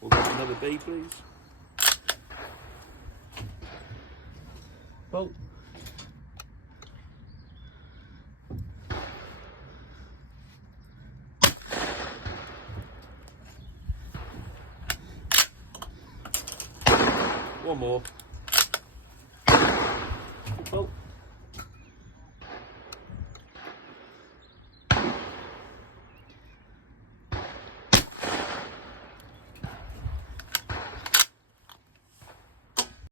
We'll get another B, please. Bolt. One more. Bolt.